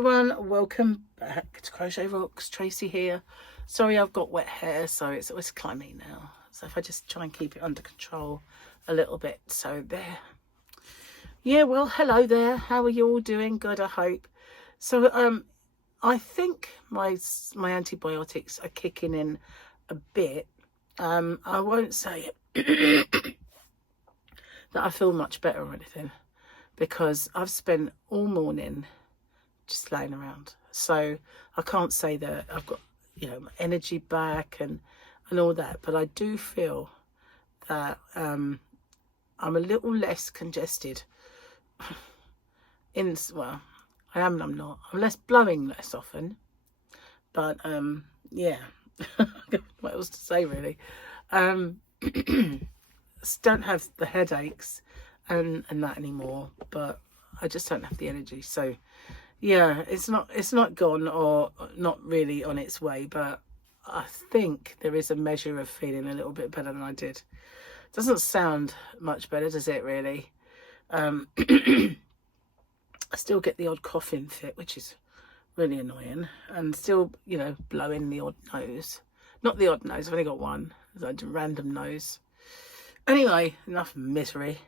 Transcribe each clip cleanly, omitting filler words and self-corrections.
Everyone, welcome back to Crochet Rocks. Tracy here. Sorry I've got wet hair, so it's clammy now. So if I just try and keep it under control a little bit. So there. Yeah, well, hello there. How are you all doing? Good, I hope. So I think my antibiotics are kicking in a bit. I won't say that I feel much better or anything, because I've spent all morning just laying around, so I can't say that I've got, my energy back and all that, but I do feel that I'm a little less congested well, I am and I'm not. I'm blowing less often, but yeah. What else to say, really? Don't have the headaches and that anymore, but I just don't have the energy. So yeah, it's not gone, or not really on its way, but I think there is a measure of feeling a little bit better than I did. Doesn't sound much better, does it, really? I still get the odd coughing fit, which is really annoying, and still, blowing the odd nose. Not the odd nose, I've only got one. It's a random nose. Anyway, enough misery.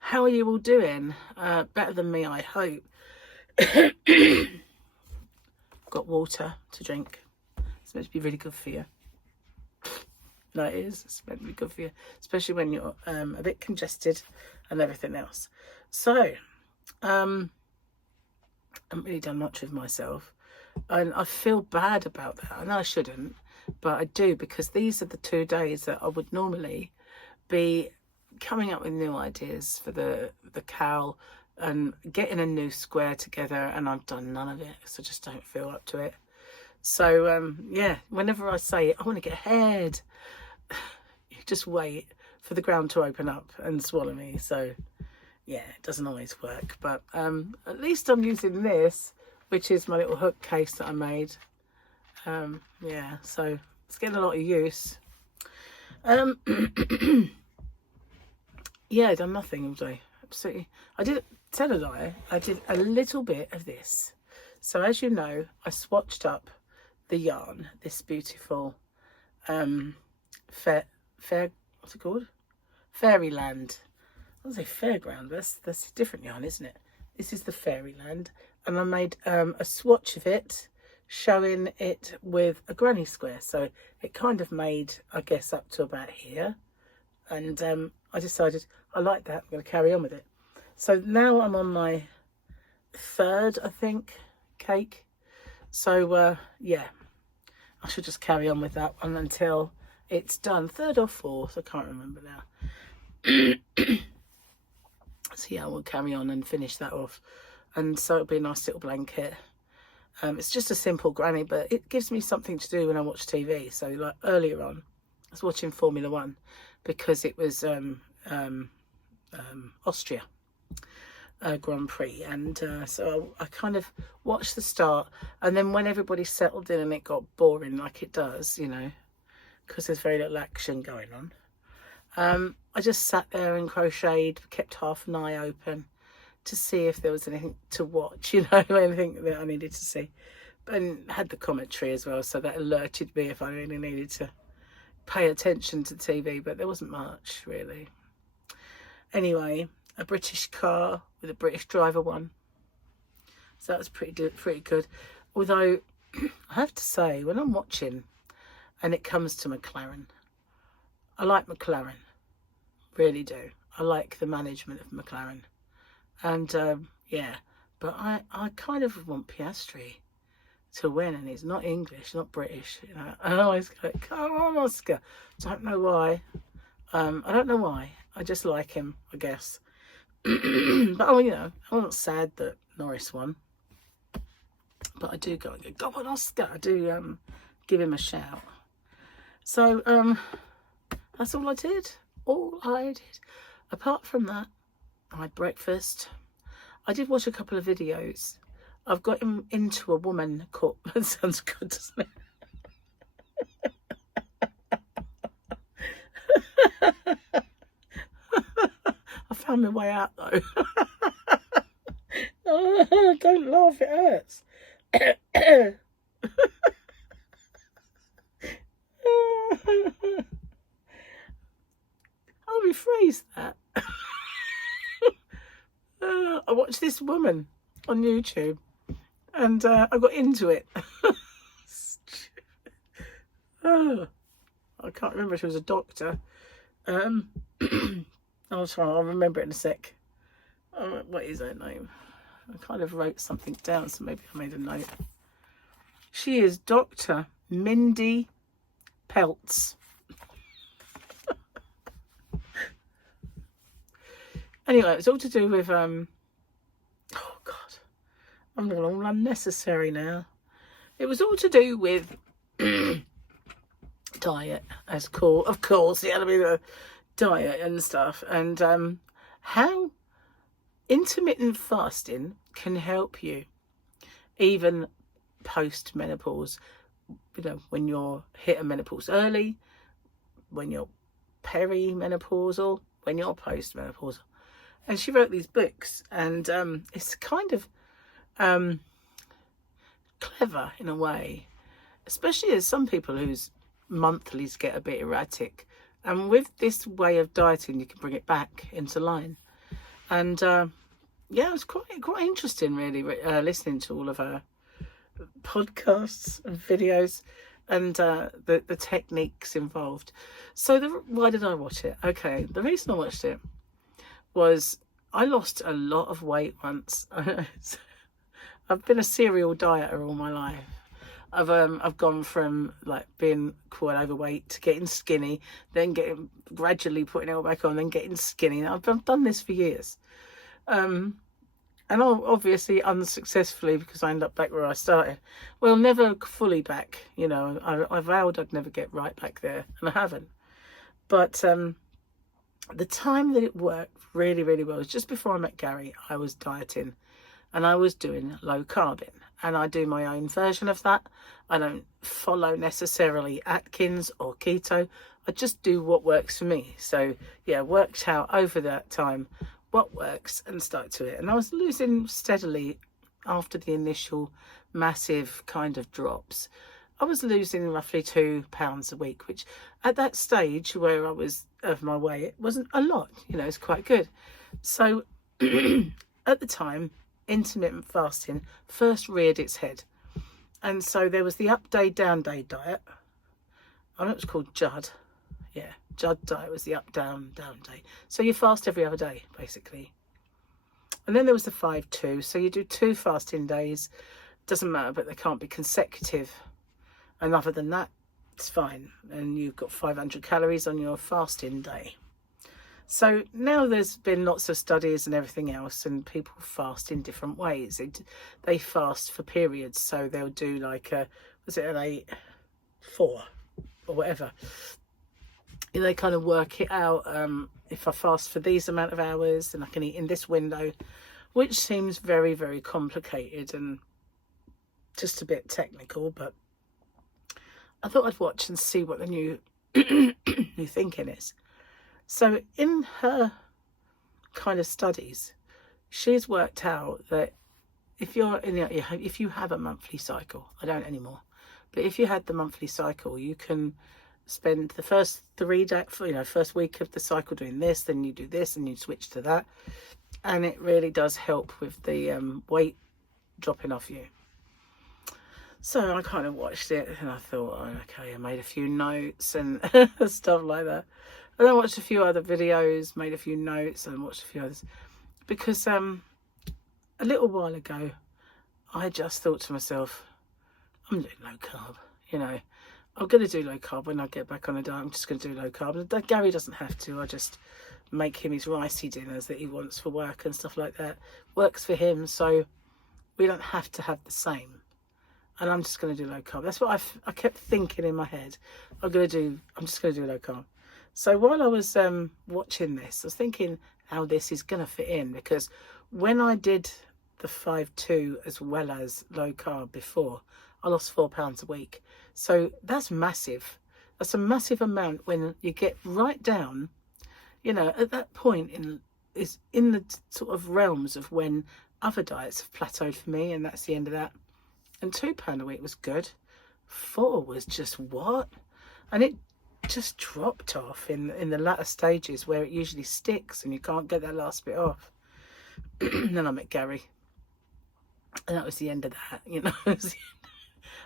How are you all doing? Better than me, I hope. Got water to drink. It's meant to be really good for you. No, it is. It's meant to be good for you, especially when you're a bit congested and everything else. So, I haven't really done much with myself, and I feel bad about that. I know I shouldn't, but I do, because these are the 2 days that I would normally be coming up with new ideas for the cowl and getting a new square together, and I've done none of it, so I just don't feel up to it. So yeah, whenever I say it, I want to get ahead, you just wait for the ground to open up and swallow me. So yeah, it doesn't always work, but at least I'm using this, which is my little hook case that I made. Yeah, so it's getting a lot of use. Yeah, I done nothing all day. Absolutely. I did tell a lie. I did a little bit of this. So as you know, I swatched up the yarn, this beautiful fair what's it called? Fairyland. I was say fairground, but that's a different yarn, isn't it? This is the Fairyland, and I made a swatch of it, showing it with a granny square. So it kind of made, I guess, up to about here, and I decided I like that. I'm going to carry on with it. So now I'm on my 3rd, I think, cake. So yeah, I should just carry on with that one until it's done. 3rd or 4th, I can't remember now. So yeah, we'll carry on and finish that off, and so it'll be a nice little blanket. It's just a simple granny, but it gives me something to do when I watch TV. So like earlier on, I was watching Formula 1 because it was Austria Grand Prix, and so I kind of watched the start, and then when everybody settled in and it got boring, like it does, because there's very little action going on, I just sat there and crocheted, kept half an eye open to see if there was anything to watch, anything that I needed to see, and had the commentary as well, so that alerted me if I really needed to pay attention to TV, but there wasn't much really. Anyway, a British car with a British driver won, so that was pretty good. Although I have to say, when I'm watching and it comes to McLaren, I like McLaren, really do. I like the management of McLaren, and yeah, but I kind of want Piastri to win, and he's not English, not British, I always go, come on, Oscar. Don't know why. I don't know why. I just like him, I guess. But I wasn't sad that Norris won, but I do go and go on, Oscar. I do give him a shout. So that's all I did. Apart from that, I had breakfast. I did watch a couple of videos. I've got him into a woman called, that sounds good, doesn't it? I found my way out though. Oh, don't laugh, it hurts. I'll rephrase that. I watched this woman on YouTube and I got into it. Oh, I can't remember if she was a doctor. I'll remember it in a sec. What is her name? I kind of wrote something down, so maybe I made a note. She is Dr. Mindy Peltz. Anyway, it's all to do with oh God, I'm going all unnecessary now. It was all to do with diet, as cool, of course, it had to be the diet and stuff, and how intermittent fasting can help you even post menopause. You know, when you're hit a menopause early, when you're perimenopausal, when you're postmenopausal. And she wrote these books, and it's kind of clever in a way, especially as some people whose monthlies get a bit erratic. And with this way of dieting, you can bring it back into line. And yeah, it was quite interesting, really, listening to all of her podcasts and videos and the techniques involved. So why did I watch it? Okay, the reason I watched it was I lost a lot of weight once. I've been a serial dieter all my life. I've gone from like being quite overweight to getting skinny, then gradually putting it all back on, then getting skinny. I've done this for years, and obviously unsuccessfully, because I ended up back where I started. Well, never fully back. You know, I vowed I'd never get right back there, and I haven't. But the time that it worked really, really well was just before I met Gary. I was dieting and I was doing low carbing, and I do my own version of that. I don't follow necessarily Atkins or keto. I just do what works for me. So yeah, worked out over that time what works and stuck to it. And I was losing steadily after the initial massive kind of drops. I was losing roughly 2 pounds a week, which at that stage where I was of my weight, it wasn't a lot, you know, it's quite good. So at the time, intermittent fasting first reared its head. And so there was the up day, down day diet. I know it was called Judd. Yeah, Judd diet was the up, down, down day. So you fast every other day, basically. And then there was the 5-2. So you do 2 fasting days. Doesn't matter, but they can't be consecutive. And other than that, it's fine. And you've got 500 calories on your fasting day. So now there's been lots of studies and everything else, and people fast in different ways. They fast for periods. So they'll do like was it an 8-4 or whatever. They kind of work it out. If I fast for these amount of hours, then I can eat in this window, which seems very, very complicated and just a bit technical, but I thought I'd watch and see what the new new thinking is. So in her kind of studies, she's worked out that if if you have a monthly cycle, I don't anymore, but if you had the monthly cycle, you can spend the first 3 days, first week of the cycle doing this, then you do this and you switch to that, and it really does help with the weight dropping off you. So I kind of watched it and I thought, oh, okay, I made a few notes and stuff like that. And I watched a few other videos, made a few notes and watched a few others. Because a little while ago, I just thought to myself, I'm doing low carb, you know. I'm going to do low carb when I get back on a diet. I'm just going to do low carb. And Gary doesn't have to. I just make him his ricey dinners that he wants for work and stuff like that. Works for him, so we don't have to have the same. And I'm just going to do low carb. That's what I kept thinking in my head. I'm just going to do low carb. So while I was watching this, I was thinking how this is going to fit in, because when I did the 5-2 as well as low carb before, I lost 4 pounds a week. So that's massive. That's a massive amount when you get right down, you know, at that point in the sort of realms of when other diets have plateaued for me, and that's the end of that. And £2 a week was good. 4 was just what? And it just dropped off in the latter stages where it usually sticks and you can't get that last bit off. Then I met Gary, and that was the end of that, you know.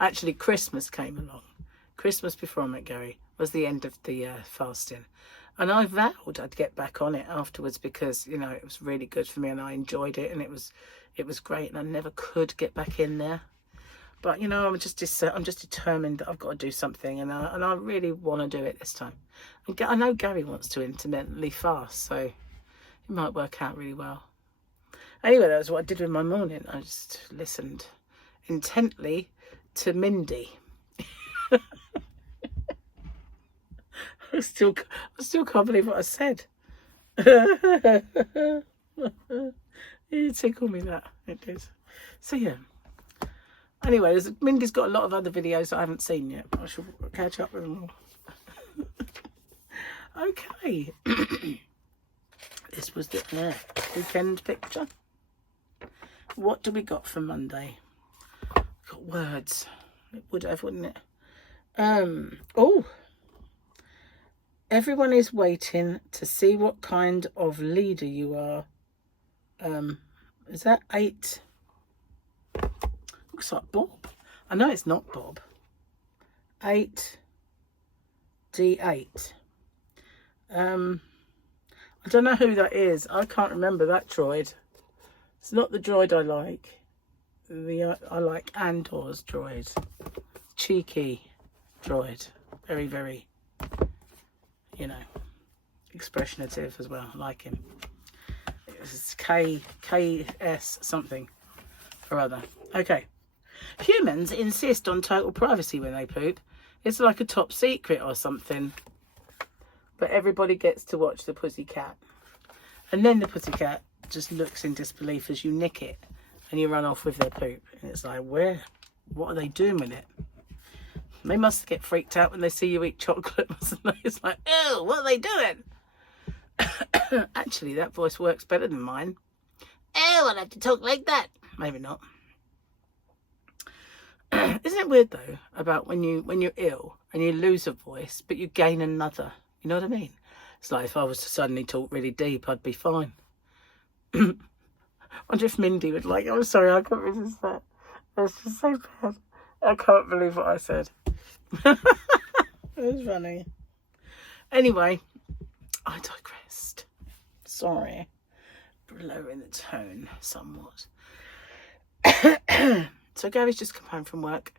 Actually, Christmas came along. Christmas before I met Gary was the end of the fasting, and I vowed I'd get back on it afterwards because, you know, it was really good for me and I enjoyed it, and it was great, and I never could get back in there. But, you know, I'm just determined that I've got to do something, and I really want to do it this time. And I know Gary wants to intermittently fast, so it might work out really well. Anyway, that was what I did with my morning. I just listened intently to Mindy. I still can't believe what I said. You tickle me, that it is. So yeah. Anyway, Mindy's got a lot of other videos I haven't seen yet. I shall catch up with them all. Okay. This was the weekend picture. What do we got for Monday? Got words. It would have, wouldn't it? Oh. Everyone is waiting to see what kind of leader you are. Is that 8? Looks like Bob. I know it's not Bob. 8D8. I don't know who that is. I can't remember that droid. It's not the droid I like. I like Andor's droid. Cheeky droid. Very, very, you know, expressionative as well. I like him. It's KS something or other. Okay. Humans insist on total privacy when they poop. It's like a top secret or something. But everybody gets to watch the pussycat. And then the pussycat just looks in disbelief as you nick it and you run off with their poop. And it's like, where? What are they doing with it? They must get freaked out when they see you eat chocolate, mustn't they? It's like, ew, what are they doing? Actually, that voice works better than mine. Oh, I'll have to talk like that. Maybe not. Isn't it weird though about when you're ill and you lose a voice but you gain another? You know what I mean? It's like if I was to suddenly talk really deep, I'd be fine. I wonder if Mindy would like. I'm sorry, I can't resist that. That's just so bad. I can't believe what I said. It was funny. Anyway, I digressed. Sorry, lowering the tone somewhat. So Gary's just come home from work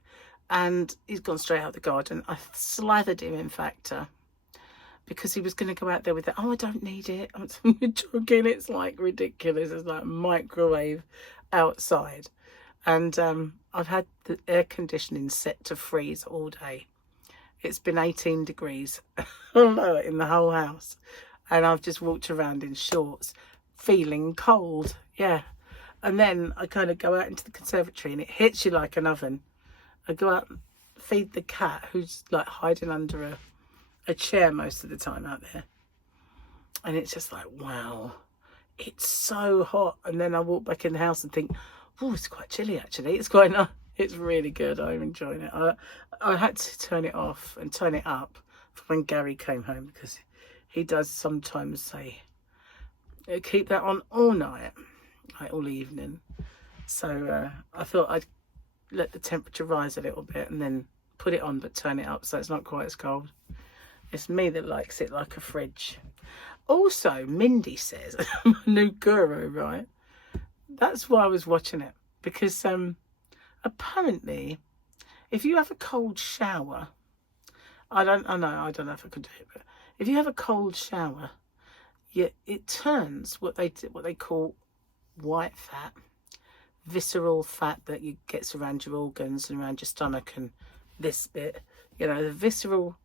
and he's gone straight out the garden. I slathered him, in fact, because he was going to go out there with it. Oh, I don't need it. I'm joking. It's like ridiculous. It's like a microwave outside. And I've had the air conditioning set to freeze all day. It's been 18 degrees in the whole house. And I've just walked around in shorts, feeling cold. Yeah. And then I kind of go out into the conservatory and it hits you like an oven. I go out and feed the cat, who's like hiding under a chair most of the time out there. And it's just like, wow, it's so hot. And then I walk back in the house and think, oh, it's quite chilly actually. It's quite nice. It's really good. I'm enjoying it. I had to turn it off and turn it up for when Gary came home, because he does sometimes say, keep that on all night, like all evening. So I thought I'd let the temperature rise a little bit and then put it on but turn it up so it's not quite as cold. It's me that likes it like a fridge. Also, Mindy says, my new guru, right? That's why I was watching it, because apparently if you have a cold shower, I don't know if I could do it, but if you have a cold shower, it turns what they call white fat, visceral fat that gets around your organs and around your stomach and this bit, you know, the visceral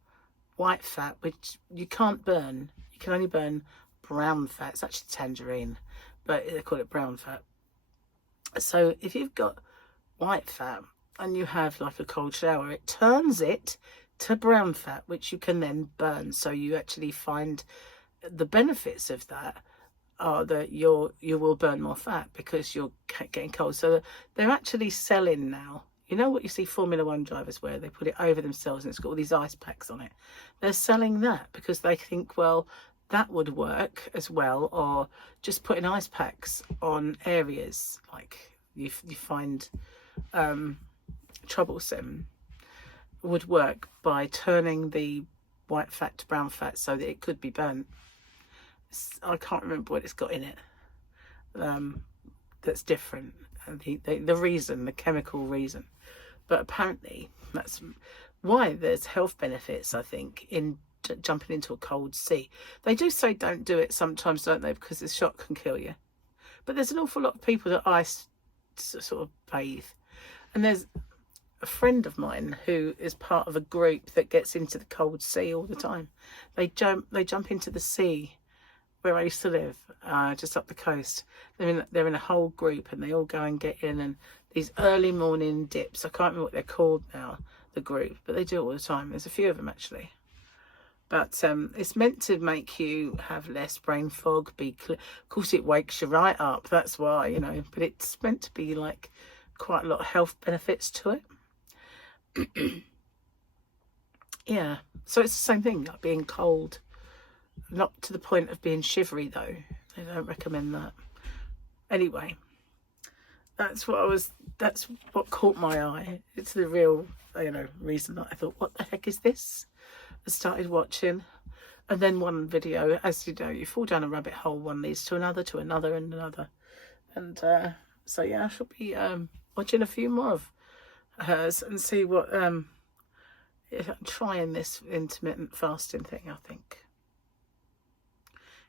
white fat, which you can't burn. You can only burn brown fat. It's actually tangerine, but they call it brown fat. So if you've got white fat and you have like a cold shower, it turns it to brown fat, which you can then burn. So you actually find the benefits of that are that you will burn more fat because you're getting cold. So they're actually selling now. You know what you see Formula One drivers wear? They put it over themselves and it's got all these ice packs on it. They're selling that because they think, well, that would work as well. Or just putting ice packs on areas like you find troublesome would work by turning the white fat to brown fat so that it could be burnt. I can't remember what it's got in it that's different. The reason, the chemical reason. But apparently that's why there's health benefits, I think, in jumping into a cold sea. They do say don't do it sometimes, don't they? Because the shock can kill you. But there's an awful lot of people that ice sort of bathe. And there's a friend of mine who is part of a group that gets into the cold sea all the time. They jump into the sea where I used to live, just up the coast. They're in a whole group and they all go and get in, and these early morning dips, I can't remember what they're called now, the group, but they do it all the time. There's a few of them actually. But it's meant to make you have less brain fog, be clear. Of course it wakes you right up, that's why, you know, but it's meant to be like quite a lot of health benefits to it. Yeah, so it's the same thing, like being cold. Not to the point of being shivery though. I don't recommend that. Anyway, that's what caught my eye. It's the real, you know, reason that I thought, what the heck is this? I started watching, and then one video, as you know, you fall down a rabbit hole, one leads to another and another. And so yeah, I shall be watching a few more of hers and see what if I'm trying this intermittent fasting thing, I think.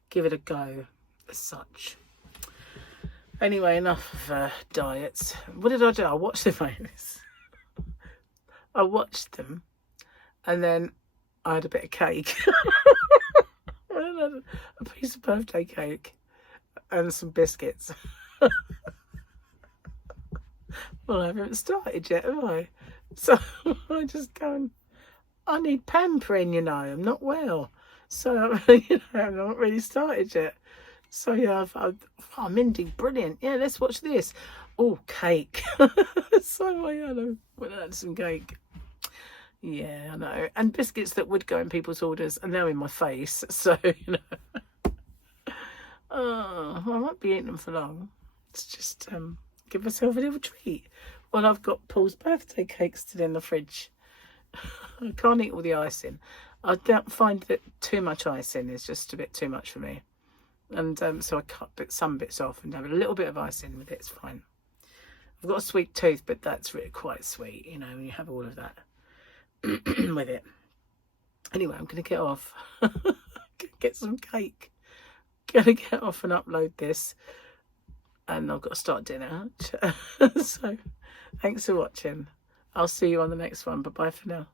Give it a go as such. Anyway, enough of diets. What did I do? I watched them like this. I watched them and then I had a bit of cake. I had a piece of birthday cake and some biscuits. Well, I haven't started yet, have I? So I just going, I need pampering, you know, I'm not well. So, you know, I've not really started yet. So, yeah, oh, Mindy, brilliant. Yeah, let's watch this. Oh, cake. So, I went out some cake. Yeah, I know. And biscuits that would go in people's orders are now in my face. So, you know. Oh, I won't be eating them for long. It's just give myself a little treat. Well, I've got Paul's birthday cake still in the fridge. I can't eat all the icing. I don't find that too much icing is just a bit too much for me. And so I cut some bits off and have a little bit of icing with it. It's fine. I've got a sweet tooth, but that's really quite sweet, you know, when you have all of that with it. Anyway, I'm going to get off. Get some cake. Going to get off and upload this. And I've got to start dinner. So, thanks for watching. I'll see you on the next one. Bye-bye for now.